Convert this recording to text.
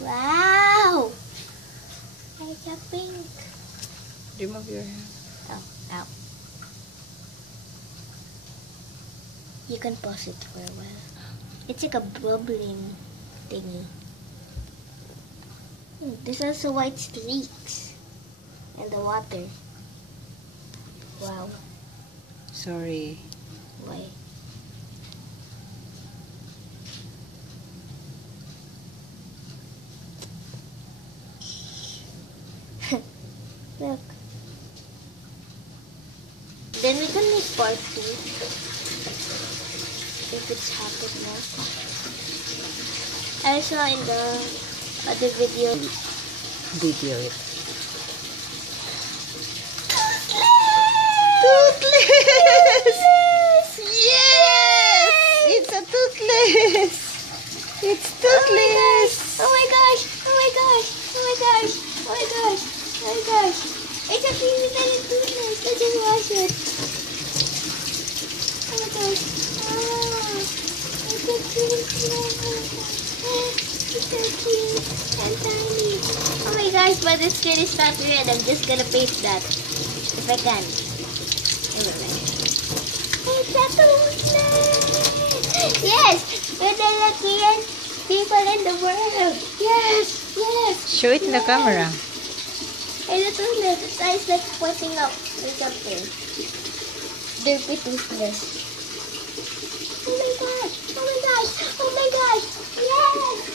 Wow! It's a pink. Remove your hand. Oh, ow. You can pause it for a while. It's like a bubbling thingy. There's also white streaks in the water. Wow. Sorry. Why? Look. Then we can make part 2. If it's happened now. I saw in the other video. Video it. Toothless! Yes! It's a toothless! It's toothless! Oh my gosh! Oh my gosh! Oh my gosh! Oh my gosh! Oh my gosh! It's a baby that is toothless. Let's just wash it. Oh my gosh! Oh, it's so cute. It's so cute and tiny. Oh my gosh! But the skin is not red. I'm just gonna paste that if I can. It's a toothless! Yes! We're the luckiest people in the world! Yes! Yes! Show it in the camera. It's a toothless. Its eyes like pointing up or something. Derpy toothless. Oh my gosh! Oh my gosh! Oh my gosh! Yes!